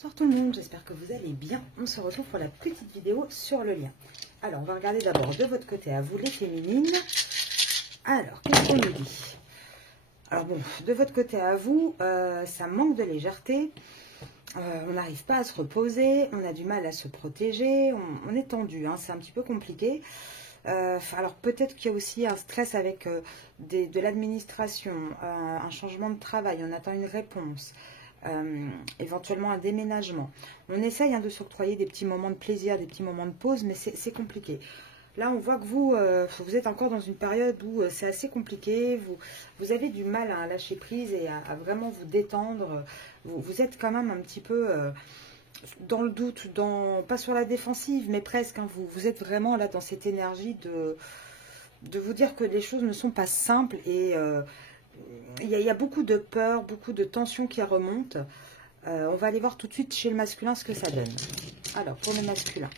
Bonsoir tout le monde, j'espère que vous allez bien. On se retrouve pour la petite vidéo sur le lien. Alors, on va regarder d'abord de votre côté à vous les féminines. Alors, qu'est-ce qu'on nous dit? Alors bon, de votre côté à vous, ça manque de légèreté. On n'arrive pas à se reposer, on a du mal à se protéger, on est tendu, hein, c'est un petit peu compliqué. Alors peut-être qu'il y a aussi un stress avec de l'administration, un changement de travail, on attend une réponse. Éventuellement un déménagement. On essaye de s'octroyer des petits moments de plaisir, des petits moments de pause, mais c'est compliqué. Là, on voit que vous êtes encore dans une période où c'est assez compliqué, vous avez du mal à lâcher prise et à vraiment vous détendre. Vous êtes quand même un petit peu dans le doute, pas sur la défensive, mais presque. Hein, vous êtes vraiment là dans cette énergie de vous dire que les choses ne sont pas simples et il y a beaucoup de peur, beaucoup de tensions qui remontent. On va aller voir tout de suite chez le masculin ce que ça donne. Alors, pour le masculin.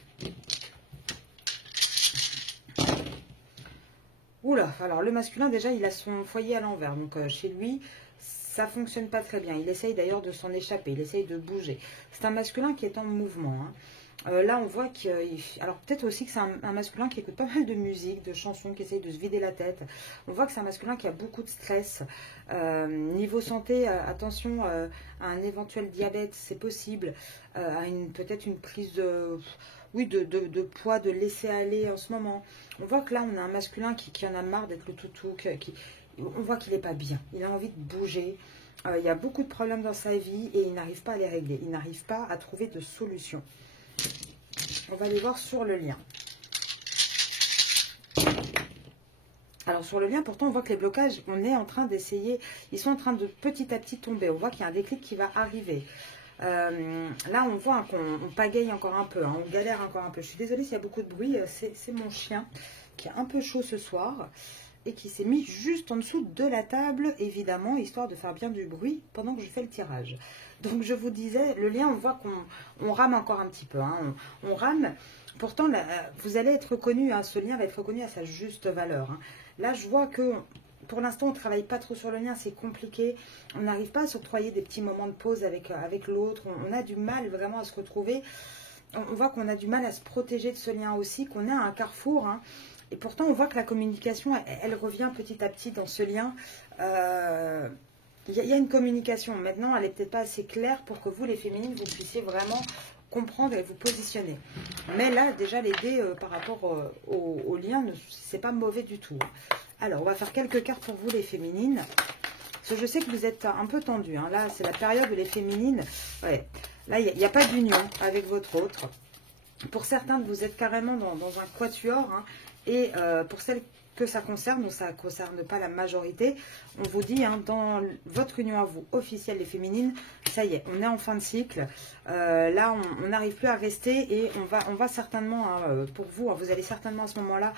Oula, alors le masculin, déjà, il a son foyer à l'envers. Donc, chez lui, ça ne fonctionne pas très bien. Il essaye d'ailleurs de s'en échapper, il essaye de bouger. C'est un masculin qui est en mouvement, hein. Là, on voit qu'il... Alors, peut-être aussi que c'est un masculin qui écoute pas mal de musique, de chansons, qui essaye de se vider la tête. On voit que c'est un masculin qui a beaucoup de stress. Niveau santé, attention à un éventuel diabète, c'est possible. À peut-être une prise de poids, de laisser aller en ce moment. On voit que là, on a un masculin qui en a marre d'être le toutou, on voit qu'il n'est pas bien. Il a envie de bouger. Il y a beaucoup de problèmes dans sa vie et il n'arrive pas à les régler. Il n'arrive pas à trouver de solution. On va aller voir sur le lien. Alors sur le lien, pourtant, on voit que les blocages, on est en train d'essayer, ils sont en train de petit à petit tomber. On voit qu'il y a un déclic qui va arriver. Là, on voit qu'on pagaille encore un peu, hein, on galère encore un peu. Je suis désolée s'il y a beaucoup de bruit, c'est mon chien qui est un peu chaud ce soir et qui s'est mis juste en dessous de la table, évidemment, histoire de faire bien du bruit pendant que je fais le tirage. Donc, je vous disais, le lien, on voit qu'on rame encore un petit peu. Hein, on rame. Pourtant, là, vous allez être reconnu, hein, ce lien va être reconnu à sa juste valeur. Hein. Là, je vois que, pour l'instant, on ne travaille pas trop sur le lien, c'est compliqué. On n'arrive pas à s'octroyer des petits moments de pause avec l'autre. On a du mal vraiment à se retrouver. On voit qu'on a du mal à se protéger de ce lien aussi, qu'on est à un carrefour, hein. Et pourtant, on voit que la communication, elle revient petit à petit dans ce lien. Il y a une communication. Maintenant, elle n'est peut-être pas assez claire pour que vous, les féminines, vous puissiez vraiment comprendre et vous positionner. Mais là, déjà, les dés par rapport au lien, c'est pas mauvais du tout. Alors, on va faire quelques cartes pour vous, les féminines. Parce que je sais que vous êtes un peu tendus. Hein. Là, c'est la période où les féminines... Ouais, là, il n'y a pas d'union avec votre autre. Pour certains, vous êtes carrément dans un quatuor, hein. Et pour celles que ça concerne, ou ça ne concerne pas la majorité, on vous dit, hein, dans votre union à vous, officielle les féminines, ça y est, on est en fin de cycle. Là, on n'arrive plus à rester et on va certainement, hein, pour vous, hein, vous allez certainement à ce moment-là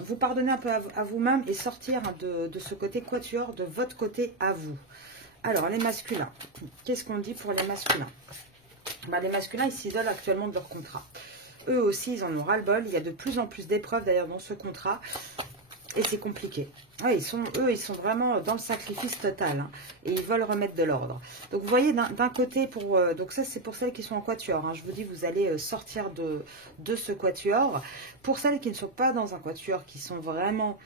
vous pardonner un peu à vous-même et sortir, hein, de ce côté quatuor, de votre côté à vous. Alors, les masculins, qu'est-ce qu'on dit pour les masculins? Ben, les masculins, ils s'isolent actuellement de leur contrat. Eux aussi, ils en ont ras-le-bol. Il y a de plus en plus d'épreuves d'ailleurs dans ce contrat. Et c'est compliqué. Ouais, eux, ils sont vraiment dans le sacrifice total. Hein, et ils veulent remettre de l'ordre. Donc, vous voyez, d'un côté, donc ça, c'est pour celles qui sont en quatuor. Hein, je vous dis, vous allez sortir de ce quatuor. Pour celles qui ne sont pas dans un quatuor, qui sont vraiment,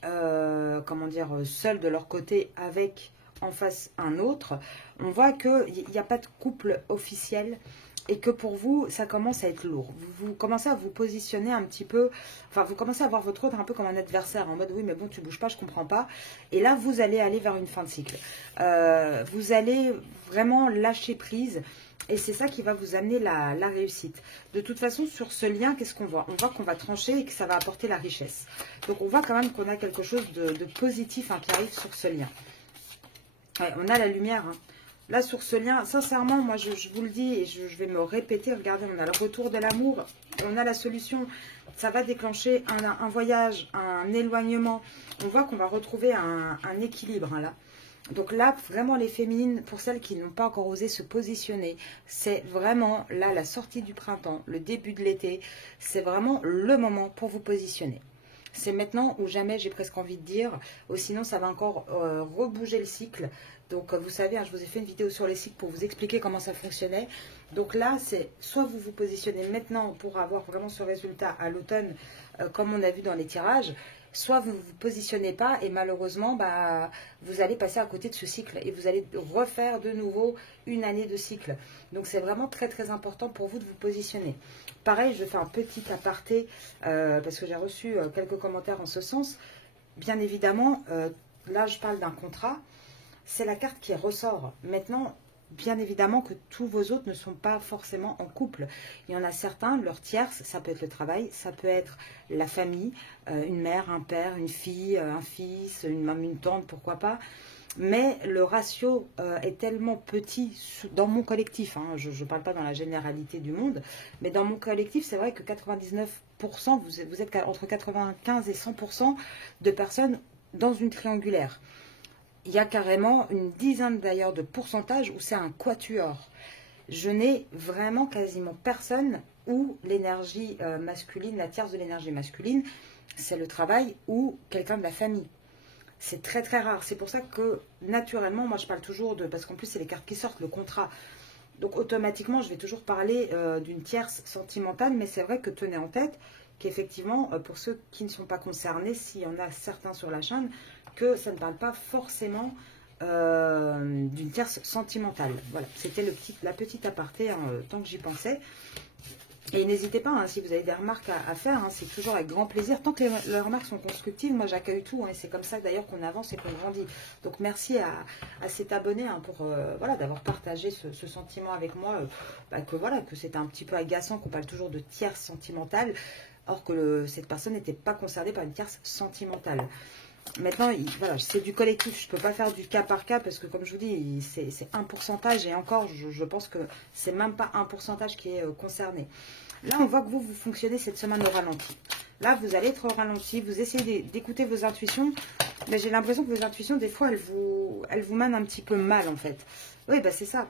comment dire, seules de leur côté avec en face un autre, on voit qu'il n'y a pas de couple officiel. Et que pour vous, ça commence à être lourd. Vous commencez à vous positionner un petit peu, enfin, vous commencez à voir votre autre un peu comme un adversaire, en mode, oui, mais bon, tu bouges pas, je comprends pas. Et là, vous allez aller vers une fin de cycle. Vous allez vraiment lâcher prise. Et c'est ça qui va vous amener la réussite. De toute façon, sur ce lien, qu'est-ce qu'on voit? On voit qu'on va trancher et que ça va apporter la richesse. Donc, on voit quand même qu'on a quelque chose de positif, hein, qui arrive sur ce lien. Ouais, on a la lumière, hein. Là, sur ce lien, sincèrement, moi, je vous le dis et je vais me répéter. Regardez, on a le retour de l'amour, on a la solution. Ça va déclencher un voyage, un éloignement. On voit qu'on va retrouver un équilibre, hein, là. Donc là, vraiment, les féminines, pour celles qui n'ont pas encore osé se positionner, c'est vraiment, là, la sortie du printemps, le début de l'été. C'est vraiment le moment pour vous positionner. C'est maintenant ou jamais, j'ai presque envie de dire. Ou sinon, ça va encore rebouger le cycle Donc, vous savez, hein, je vous ai fait une vidéo sur les cycles pour vous expliquer comment ça fonctionnait. Donc là, c'est soit vous vous positionnez maintenant pour avoir vraiment ce résultat à l'automne, comme on a vu dans les tirages, soit vous ne vous positionnez pas et malheureusement, bah, vous allez passer à côté de ce cycle et vous allez refaire de nouveau une année de cycle. Donc, c'est vraiment très, très important pour vous de vous positionner. Pareil, je fais un petit aparté parce que j'ai reçu quelques commentaires en ce sens. Bien évidemment, là, je parle d'un contrat. C'est la carte qui ressort. Maintenant, bien évidemment que tous vos autres ne sont pas forcément en couple. Il y en a certains, leur tierce, ça peut être le travail, ça peut être la famille, une mère, un père, une fille, un fils, une maman, une tante, pourquoi pas. Mais le ratio est tellement petit dans mon collectif, hein, je ne parle pas dans la généralité du monde, mais dans mon collectif, c'est vrai que 99%, vous êtes entre 95 et 100% de personnes dans une triangulaire. Il y a carrément une dizaine d'ailleurs de pourcentages où c'est un quatuor. Je n'ai vraiment quasiment personne où l'énergie masculine, la tierce de l'énergie masculine, c'est le travail ou quelqu'un de la famille. C'est très très rare. C'est pour ça que naturellement, moi je parle toujours de, parce qu'en plus c'est les cartes qui sortent, le contrat. Donc automatiquement, je vais toujours parler d'une tierce sentimentale, mais c'est vrai que tenez en tête qu'effectivement, pour ceux qui ne sont pas concernés, s'il y en a certains sur la chaîne, que ça ne parle pas forcément d'une tierce sentimentale. Voilà, c'était la petite aparté, hein, tant que j'y pensais. Et n'hésitez pas, hein, si vous avez des remarques à faire, hein, c'est toujours avec grand plaisir. Tant que les remarques sont constructives, moi j'accueille tout. Hein, et c'est comme ça d'ailleurs qu'on avance et qu'on grandit. Donc merci à cet abonné hein, pour voilà, d'avoir partagé ce sentiment avec moi. Que voilà, que c'était un petit peu agaçant qu'on parle toujours de tierce sentimentale, or que cette personne n'était pas concernée par une tierce sentimentale. Maintenant, voilà, c'est du collectif, je ne peux pas faire du cas par cas parce que comme je vous dis, c'est un pourcentage et encore, je pense que c'est même pas un pourcentage qui est concerné. Là, on voit que vous fonctionnez cette semaine au ralenti. Là, vous allez être au ralenti, vous essayez d'écouter vos intuitions, mais j'ai l'impression que vos intuitions, des fois, elles vous mènent un petit peu mal en fait. Oui, bah c'est ça.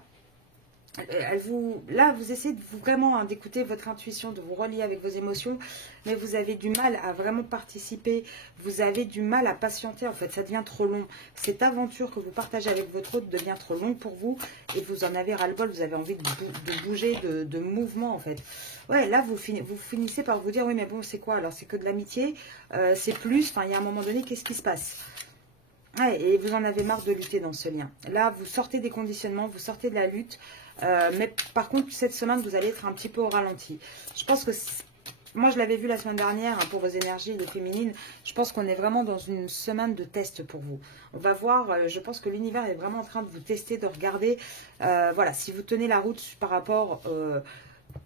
Là, vous essayez vraiment hein, d'écouter votre intuition, de vous relier avec vos émotions, mais vous avez du mal à vraiment participer, vous avez du mal à patienter, en fait, ça devient trop long. Cette aventure que vous partagez avec votre hôte devient trop longue pour vous, et vous en avez ras-le-bol, vous avez envie de bouger, de mouvement, en fait. Ouais, là, vous finissez par vous dire, oui, mais bon, c'est quoi? Alors, c'est que de l'amitié, c'est plus, enfin, il y a un moment donné, qu'est-ce qui se passe? Ouais, et vous en avez marre de lutter dans ce lien. Là, vous sortez des conditionnements, vous sortez de la lutte. Mais par contre, cette semaine, vous allez être un petit peu au ralenti. Je pense que, moi je l'avais vu la semaine dernière, hein, pour vos énergies, les féminines, je pense qu'on est vraiment dans une semaine de test pour vous. On va voir, je pense que l'univers est vraiment en train de vous tester, de regarder, voilà, si vous tenez la route par rapport,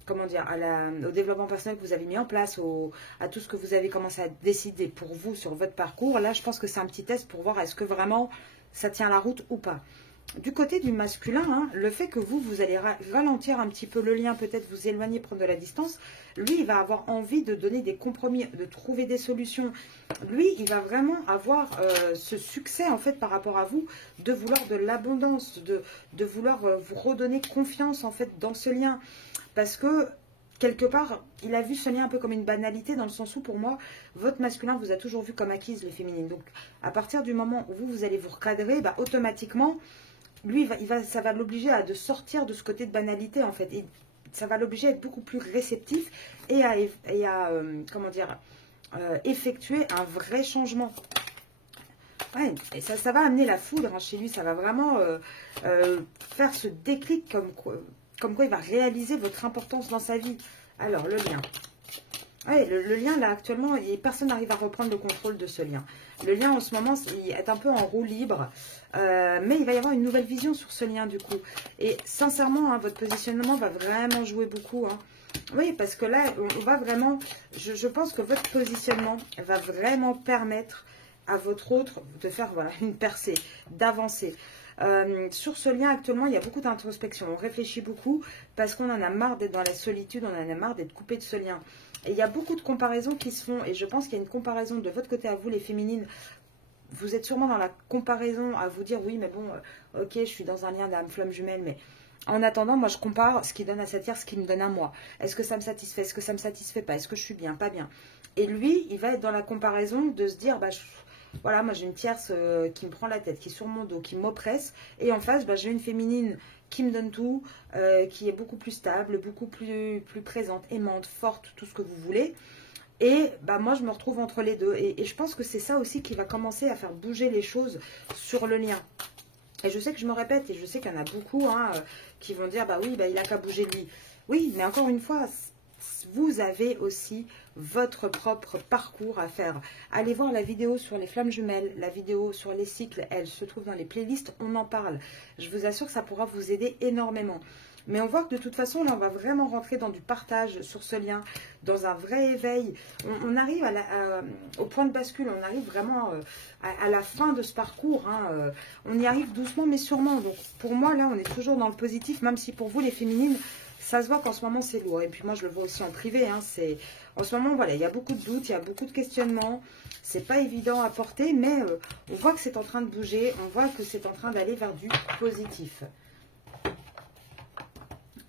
comment dire, au développement personnel que vous avez mis en place, à tout ce que vous avez commencé à décider pour vous sur votre parcours. Là, je pense que c'est un petit test pour voir est-ce que vraiment ça tient la route ou pas. Du côté du masculin, hein, le fait que vous allez ralentir un petit peu le lien, peut-être vous éloigner, prendre de la distance, lui, il va avoir envie de donner des compromis, de trouver des solutions. Lui, il va vraiment avoir ce succès, en fait, par rapport à vous, de vouloir de l'abondance, de vouloir vous redonner confiance, en fait, dans ce lien. Parce que, quelque part, il a vu ce lien un peu comme une banalité, dans le sens où, pour moi, votre masculin vous a toujours vu comme acquise, les féminines. Donc, à partir du moment où vous allez vous recadrer, bah, automatiquement, lui, ça va l'obliger à sortir de ce côté de banalité, en fait. Et ça va l'obliger à être beaucoup plus réceptif et à comment dire, effectuer un vrai changement. Ouais, et ça va amener la foudre hein, chez lui. Ça va vraiment faire ce déclic comme quoi il va réaliser votre importance dans sa vie. Alors, le lien. Ouais, le lien, là, actuellement, personne n'arrive à reprendre le contrôle de ce lien. Le lien, en ce moment, il est un peu en roue libre. Mais il va y avoir une nouvelle vision sur ce lien, du coup. Et sincèrement, hein, votre positionnement va vraiment jouer beaucoup. Hein. Oui, parce que là, on va vraiment... Je pense que votre positionnement va vraiment permettre à votre autre de faire voilà, une percée, d'avancer. Sur ce lien actuellement, il y a beaucoup d'introspection. On réfléchit beaucoup parce qu'on en a marre d'être dans la solitude, on en a marre d'être coupé de ce lien. Et il y a beaucoup de comparaisons qui se font, et je pense qu'il y a une comparaison de votre côté à vous, les féminines. Vous êtes sûrement dans la comparaison à vous dire, oui, mais bon, ok, je suis dans un lien d'âme flamme jumelle, mais en attendant, moi, je compare ce qui donne à cette tierce, ce qui me donne à moi. Est-ce que ça me satisfait? Est-ce que ça me satisfait pas? Est-ce que je suis bien? Pas bien? Et lui, il va être dans la comparaison de se dire, bah, voilà, moi j'ai une tierce qui me prend la tête, qui est sur mon dos, qui m'oppresse. Et en face, j'ai une féminine qui me donne tout, qui est beaucoup plus stable, beaucoup plus présente, aimante, forte, tout ce que vous voulez. Et moi, je me retrouve entre les deux. Et je pense que c'est ça aussi qui va commencer à faire bouger les choses sur le lien. Et je sais que je me répète, et je sais qu'il y en a beaucoup qui vont dire, oui, il n'a qu'à bouger lui. Oui, mais encore une fois, vous avez aussi votre propre parcours à faire. Allez voir la vidéo sur les flammes jumelles, la vidéo sur les cycles, elle se trouve dans les playlists, on en parle. Je vous assure que ça pourra vous aider énormément. Mais on voit que de toute façon, là, on va vraiment rentrer dans du partage sur ce lien, dans un vrai éveil. On arrive au point de bascule, on arrive vraiment à la fin de ce parcours. On y arrive doucement mais sûrement. Donc pour moi, là, on est toujours dans le positif, même si pour vous, les féminines, ça se voit qu'en ce moment, c'est lourd. Et puis moi, je le vois aussi en privé. En ce moment, voilà, il y a beaucoup de doutes, il y a beaucoup de questionnements. C'est pas évident à porter, mais on voit que c'est en train de bouger. On voit que c'est en train d'aller vers du positif.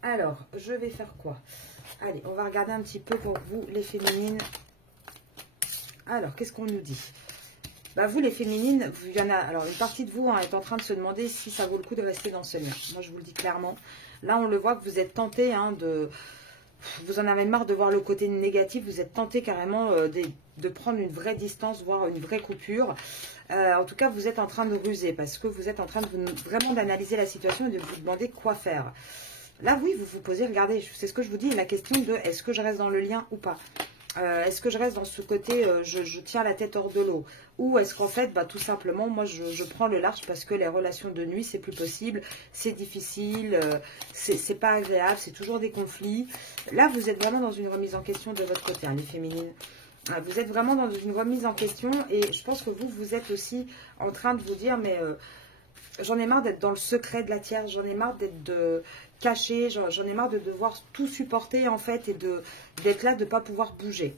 Alors, je vais faire quoi? Allez, on va regarder un petit peu pour vous, les féminines. Alors, qu'est-ce qu'on nous dit? Vous, les féminines, il y en a. Alors, une partie de vous est en train de se demander si ça vaut le coup de rester dans ce lien. Moi, je vous le dis clairement. Là, on le voit que vous êtes tenté de... Vous en avez marre de voir le côté négatif. Vous êtes tenté carrément de prendre une vraie distance, voire une vraie coupure. En tout cas, vous êtes en train de ruser parce que vous êtes en train de vraiment d'analyser la situation et de vous demander quoi faire. Là, oui, vous vous posez, regardez, c'est ce que je vous dis, la question de est-ce que je reste dans le lien ou pas? Est-ce que je reste dans ce côté, je tiens la tête hors de l'eau? Ou est-ce qu'en fait, tout simplement, moi, je prends le large parce que les relations de nuit, c'est plus possible, c'est difficile, c'est pas agréable, c'est toujours des conflits. Là, vous êtes vraiment dans une remise en question de votre côté, les féminines. Vous êtes vraiment dans une remise en question et je pense que vous êtes aussi en train de vous dire, mais... j'en ai marre d'être dans le secret de la tierce, j'en ai marre d'être caché, j'en ai marre de devoir tout supporter en fait et d'être là, de ne pas pouvoir bouger.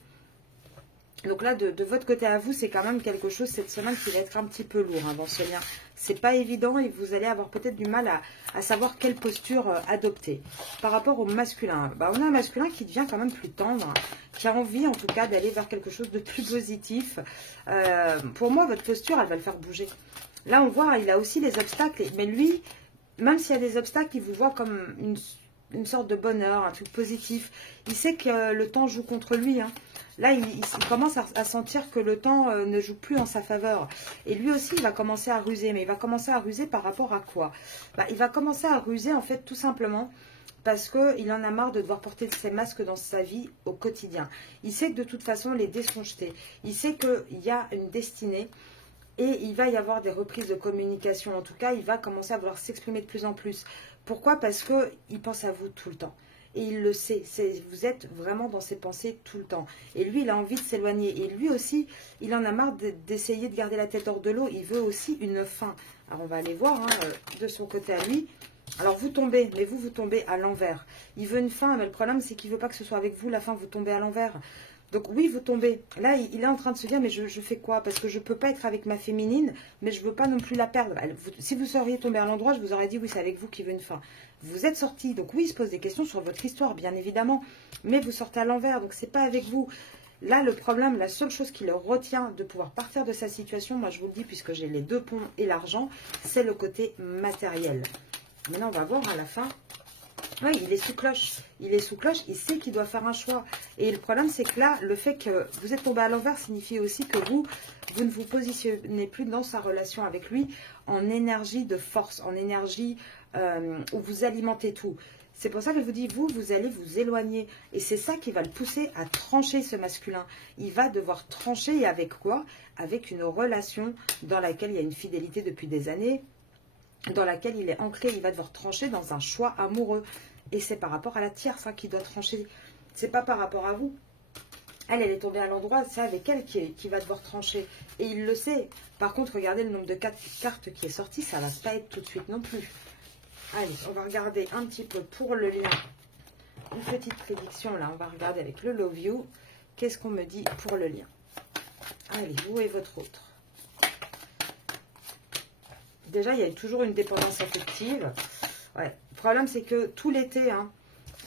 Donc là, de votre côté à vous, c'est quand même quelque chose cette semaine qui va être un petit peu lourd dans ce lien. C'est pas évident et vous allez avoir peut-être du mal à savoir quelle posture adopter. Par rapport au masculin, on a un masculin qui devient quand même plus tendre, qui a envie en tout cas d'aller vers quelque chose de plus positif. Pour moi, votre posture, elle va le faire bouger. Là, on voit, il a aussi des obstacles, mais lui, même s'il y a des obstacles, il vous voit comme une sorte de bonheur, un truc positif. Il sait que le temps joue contre lui. Là, il commence à sentir que le temps ne joue plus en sa faveur. Et lui aussi, il va commencer à ruser. Mais il va commencer à ruser par rapport à quoi? Il va commencer à ruser, en fait, tout simplement parce qu'il en a marre de devoir porter ses masques dans sa vie au quotidien. Il sait que de toute façon, les dés sont jetés. Il sait qu'il y a une destinée. Et il va y avoir des reprises de communication. En tout cas, il va commencer à vouloir s'exprimer de plus en plus. Pourquoi? Parce qu'il pense à vous tout le temps. Et il le sait. Vous êtes vraiment dans ses pensées tout le temps. Et lui, il a envie de s'éloigner. Et lui aussi, il en a marre d'essayer de garder la tête hors de l'eau. Il veut aussi une fin. Alors, on va aller voir de son côté à lui. Alors, vous tombez, mais vous tombez à l'envers. Il veut une fin, mais le problème, c'est qu'il ne veut pas que ce soit avec vous. La fin, vous tombez à l'envers. Donc oui, vous tombez. Là, il est en train de se dire, mais je fais quoi? Parce que je ne peux pas être avec ma féminine, mais je ne veux pas non plus la perdre. Si vous seriez tombé à l'endroit, je vous aurais dit, oui, c'est avec vous qui veut une fin. Vous êtes sorti. Donc oui, il se pose des questions sur votre histoire, bien évidemment. Mais vous sortez à l'envers, donc c'est pas avec vous. Là, le problème, la seule chose qui le retient de pouvoir partir de sa situation, moi je vous le dis, puisque j'ai les 2 ponts et l'argent, c'est le côté matériel. Maintenant, on va voir à la fin. Oui, il est sous cloche. Il est sous cloche, il sait qu'il doit faire un choix. Et le problème, c'est que là, le fait que vous êtes tombé à l'envers signifie aussi que vous ne vous positionnez plus dans sa relation avec lui en énergie de force, en énergie où vous alimentez tout. C'est pour ça que je vous dis, vous allez vous éloigner. Et c'est ça qui va le pousser à trancher ce masculin. Il va devoir trancher, et avec quoi? Avec une relation dans laquelle il y a une fidélité depuis des années, dans laquelle il est ancré. Il va devoir trancher dans un choix amoureux. Et c'est par rapport à la tierce qui doit trancher. C'est pas par rapport à vous. Elle est tombée à l'endroit, c'est avec elle qui va devoir trancher. Et il le sait. Par contre, regardez le nombre de cartes qui est sorti, ça va pas être tout de suite non plus. Allez, on va regarder un petit peu pour le lien. Une petite prédiction là, on va regarder avec le Love You. Qu'est-ce qu'on me dit pour le lien? Allez, vous et votre autre. Déjà, il y a toujours une dépendance affective. Ouais. Le problème, c'est que tout l'été,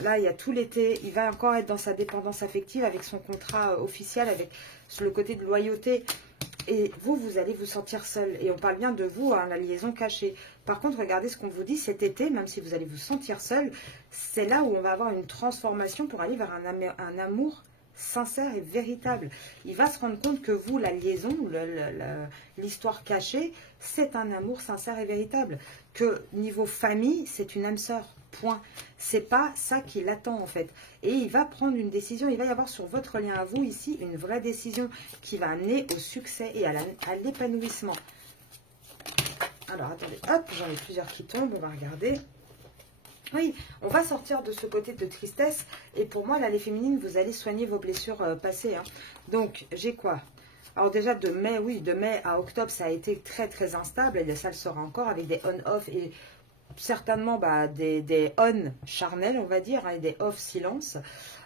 là, il y a tout l'été, il va encore être dans sa dépendance affective avec son contrat officiel, avec le côté de loyauté. Et vous, vous allez vous sentir seul. Et on parle bien de vous, hein, la liaison cachée. Par contre, regardez ce qu'on vous dit cet été, même si vous allez vous sentir seul, c'est là où on va avoir une transformation pour aller vers un amour sincère et véritable. Il va se rendre compte que vous, la liaison, l'histoire cachée, c'est un amour sincère et véritable. Que niveau famille, c'est une âme sœur. Point. C'est pas ça qui l'attend en fait. Et il va prendre une décision. Il va y avoir sur votre lien à vous ici une vraie décision qui va amener au succès et à l'épanouissement. Alors attendez, hop, j'en ai plusieurs qui tombent. On va regarder. Oui, on va sortir de ce côté de tristesse. Et pour moi, là, les féminines, vous allez soigner vos blessures passées. Hein. Donc, j'ai quoi? Alors déjà, de mai, oui, de mai à octobre, ça a été très, très instable. Et ça le sera encore avec des on-off et certainement des on charnels, on va dire, et des off silence.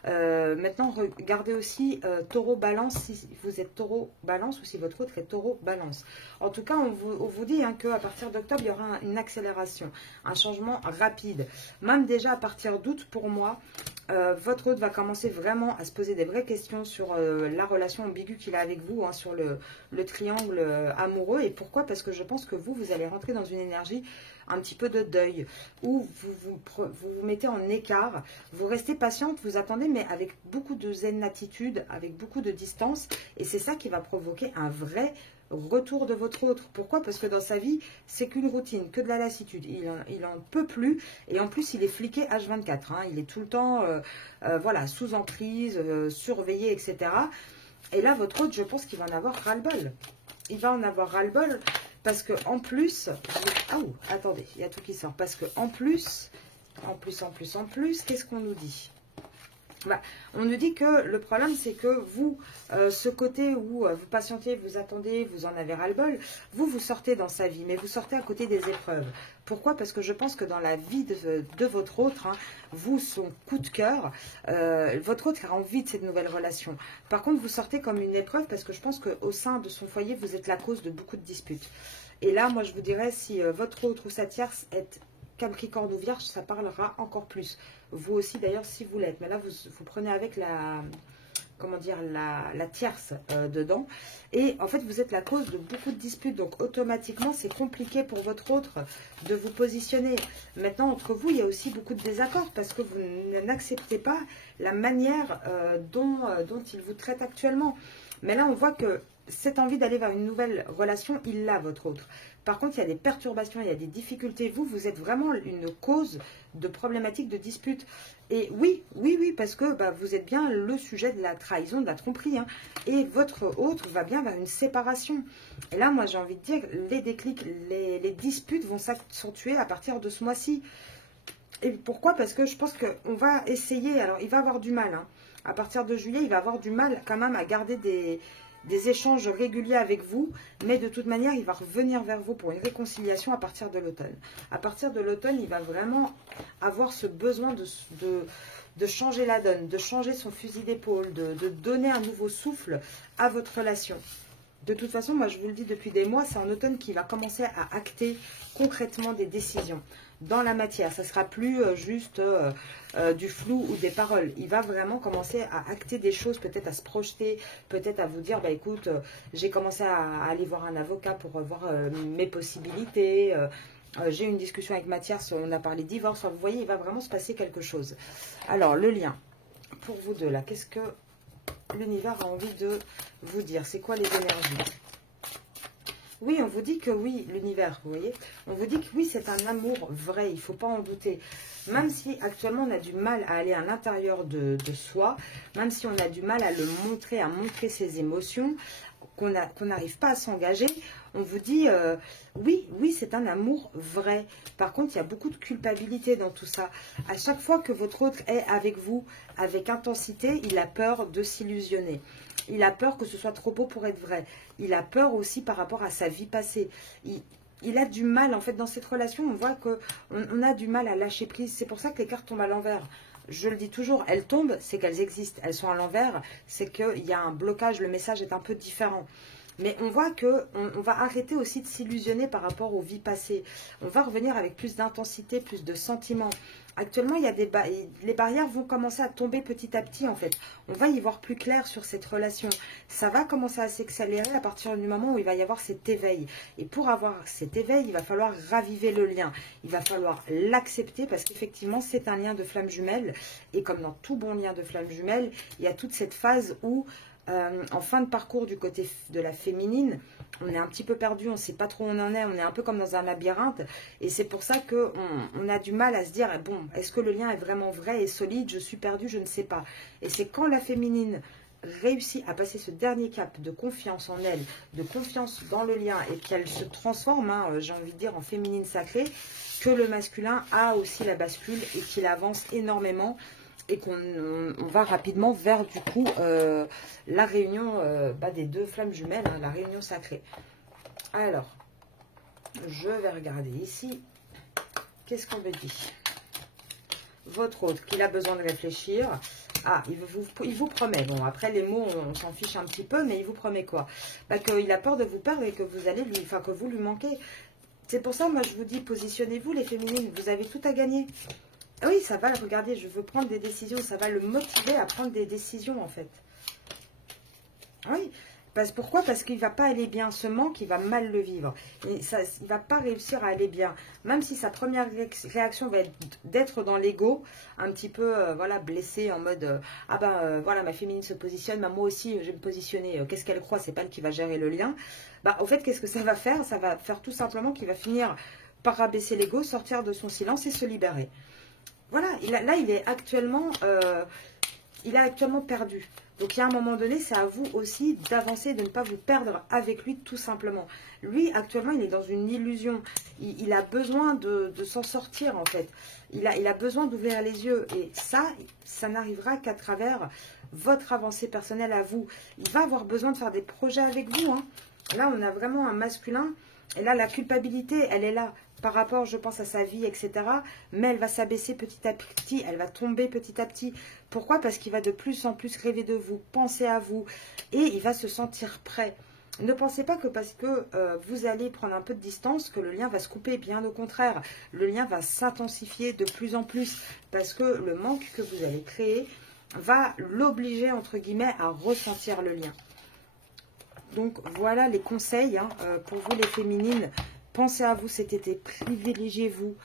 Maintenant, regardez aussi taureau balance, si vous êtes taureau balance ou si votre autre est taureau balance. En tout cas, on vous dit hein, qu'à partir d'octobre, il y aura une accélération, un changement rapide. Même déjà à partir d'août, pour moi, votre autre va commencer vraiment à se poser des vraies questions sur la relation ambiguë qu'il a avec vous, hein, sur le triangle amoureux. Et pourquoi? Parce que je pense que vous allez rentrer dans une énergie un petit peu de deuil, où vous mettez en écart, vous restez patiente, vous attendez, mais avec beaucoup de zen attitude, avec beaucoup de distance, et c'est ça qui va provoquer un vrai retour de votre autre. Pourquoi? Parce que dans sa vie, c'est qu'une routine, que de la lassitude. Il en peut plus, et en plus, il est fliqué H24. Hein, il est tout le temps, voilà, sous emprise, surveillé, etc. Et là, votre autre, je pense qu'il va en avoir ras-le-bol. Il va en avoir ras-le-bol. Parce que en plus, oh, attendez, il y a tout qui sort. Parce que en plus, qu'est-ce qu'on nous dit? Bah, on nous dit que le problème, c'est que vous, ce côté où vous patientez, vous attendez, vous en avez ras-le-bol, vous sortez dans sa vie, mais vous sortez à côté des épreuves. Pourquoi? Parce que je pense que dans la vie de votre autre, hein, vous, son coup de cœur, votre autre a envie de cette nouvelle relation. Par contre, vous sortez comme une épreuve parce que je pense qu'au sein de son foyer, vous êtes la cause de beaucoup de disputes. Et là, moi, je vous dirais, si votre autre ou sa tierce est Capricorne ou Vierge, ça parlera encore plus. Vous aussi, d'ailleurs, si vous l'êtes. Mais là, vous prenez avec la, comment dire, la tierce dedans. Et en fait, vous êtes la cause de beaucoup de disputes. Donc, automatiquement, c'est compliqué pour votre autre de vous positionner. Maintenant, entre vous, il y a aussi beaucoup de désaccords parce que vous n'acceptez pas la manière dont il vous traite actuellement. Mais là, on voit que cette envie d'aller vers une nouvelle relation, il l'a, votre autre. Par contre, il y a des perturbations, il y a des difficultés. Vous êtes vraiment une cause de problématiques, de disputes. Et oui, parce que vous êtes bien le sujet de la trahison, de la tromperie. Hein. Et votre autre va bien vers une séparation. Et là, moi, j'ai envie de dire, les déclics, les disputes vont s'accentuer à partir de ce mois-ci. Et pourquoi? Parce que je pense qu'on va essayer, alors il va avoir du mal. Hein. À partir de juillet, il va avoir du mal quand même à garder des échanges réguliers avec vous, mais de toute manière, il va revenir vers vous pour une réconciliation à partir de l'automne. À partir de l'automne, il va vraiment avoir ce besoin de changer la donne, de changer son fusil d'épaule, de donner un nouveau souffle à votre relation. De toute façon, moi je vous le dis depuis des mois, c'est en automne qu'il va commencer à acter concrètement des décisions dans la matière. Ça ne sera plus juste du flou ou des paroles. Il va vraiment commencer à acter des choses, peut-être à se projeter, peut-être à vous dire, bah écoute, j'ai commencé à aller voir un avocat pour voir mes possibilités. J'ai eu une discussion avec ma tierce, on a parlé divorce. Enfin, vous voyez, il va vraiment se passer quelque chose. Alors, le lien, pour vous deux, là, qu'est-ce que l'univers a envie de vous dire? C'est quoi les énergies? Oui, on vous dit que oui, l'univers, vous voyez. On vous dit que oui, c'est un amour vrai, il ne faut pas en douter. Même si actuellement on a du mal à aller à l'intérieur de soi, même si on a du mal à le montrer, à montrer ses émotions, qu'on n'arrive pas à s'engager, on vous dit oui, c'est un amour vrai. Par contre, il y a beaucoup de culpabilité dans tout ça. À chaque fois que votre autre est avec vous, avec intensité, il a peur de s'illusionner. Il a peur que ce soit trop beau pour être vrai. Il a peur aussi par rapport à sa vie passée. Il a du mal, en fait, dans cette relation, on voit qu'on a du mal à lâcher prise. C'est pour ça que les cartes tombent à l'envers. Je le dis toujours, elles tombent, c'est qu'elles existent. Elles sont à l'envers, c'est qu'il y a un blocage, le message est un peu différent. Mais on voit qu'on va arrêter aussi de s'illusionner par rapport aux vies passées. On va revenir avec plus d'intensité, plus de sentiments. Actuellement, il y a les barrières vont commencer à tomber petit à petit, en fait. On va y voir plus clair sur cette relation. Ça va commencer à s'accélérer à partir du moment où il va y avoir cet éveil. Et pour avoir cet éveil, il va falloir raviver le lien. Il va falloir l'accepter parce qu'effectivement, c'est un lien de flamme jumelle. Et comme dans tout bon lien de flamme jumelle, il y a toute cette phase où, en fin de parcours du côté de la féminine, on est un petit peu perdu, on ne sait pas trop où on en est, on est un peu comme dans un labyrinthe. Et c'est pour ça qu'on a du mal à se dire, bon, est-ce que le lien est vraiment vrai et solide? Je suis perdue, je ne sais pas. Et c'est quand la féminine réussit à passer ce dernier cap de confiance en elle, de confiance dans le lien, et qu'elle se transforme, hein, j'ai envie de dire, en féminine sacrée, que le masculin a aussi la bascule et qu'il avance énormément. Et qu'on va rapidement vers, du coup, la réunion des deux flammes jumelles, hein, la réunion sacrée. Alors, je vais regarder ici. Qu'est-ce qu'on me dit? Votre hôte, qu'il a besoin de réfléchir. Ah, il vous promet. Bon, après, les mots, on s'en fiche un petit peu, mais il vous promet quoi? Qu'il a peur de vous perdre et que vous allez lui, que vous lui manquez. C'est pour ça, moi, je vous dis, positionnez-vous, les féminines. Vous avez tout à gagner. Oui, ça va, regardez, je veux prendre des décisions. Ça va le motiver à prendre des décisions, en fait. Oui, pourquoi? Parce qu'il ne va pas aller bien. Ce manque, il va mal le vivre. Et ça, il ne va pas réussir à aller bien. Même si sa première réaction va être d'être dans l'ego, un petit peu voilà, blessé, en mode voilà, ma féminine se positionne, moi aussi, je vais me positionner. Qu'est-ce qu'elle croit? C'est pas elle qui va gérer le lien. Au fait, qu'est-ce que ça va faire? Ça va faire tout simplement qu'il va finir par rabaisser l'ego, sortir de son silence et se libérer. Voilà, là, il est actuellement perdu. Donc, il y a un moment donné, c'est à vous aussi d'avancer, de ne pas vous perdre avec lui, tout simplement. Lui, actuellement, il est dans une illusion. Il a besoin de s'en sortir, en fait. Il a besoin d'ouvrir les yeux. Et ça n'arrivera qu'à travers votre avancée personnelle à vous. Il va avoir besoin de faire des projets avec vous, hein. Là, on a vraiment un masculin. Et là, la culpabilité, elle est là. Par rapport, je pense, à sa vie, etc. Mais elle va s'abaisser petit à petit, elle va tomber petit à petit. Pourquoi? Parce qu'il va de plus en plus rêver de vous, penser à vous, et il va se sentir prêt. Ne pensez pas que parce que vous allez prendre un peu de distance, que le lien va se couper. Bien au contraire, le lien va s'intensifier de plus en plus, parce que le manque que vous allez créer va l'obliger, entre guillemets, à ressentir le lien. Donc, voilà les conseils hein, pour vous les féminines. Pensez à vous cet été, privilégiez-vous,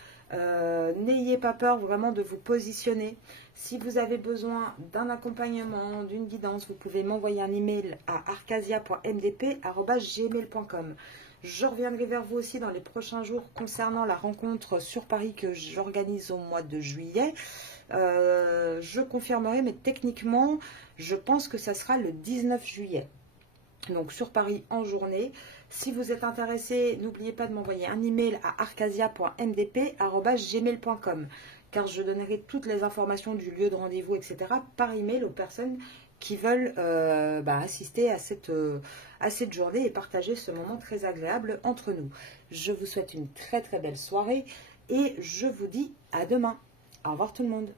n'ayez pas peur vraiment de vous positionner. Si vous avez besoin d'un accompagnement, d'une guidance, vous pouvez m'envoyer un email à arcasia.mdp@gmail.com. Je reviendrai vers vous aussi dans les prochains jours concernant la rencontre sur Paris que j'organise au mois de juillet. Je confirmerai, mais techniquement, je pense que ça sera le 19 juillet. Donc sur Paris en journée. Si vous êtes intéressé, n'oubliez pas de m'envoyer un email à arcasia.mdp@gmail.com car je donnerai toutes les informations du lieu de rendez-vous, etc. par email aux personnes qui veulent assister à cette journée et partager ce moment très agréable entre nous. Je vous souhaite une très très belle soirée et je vous dis à demain. Au revoir tout le monde.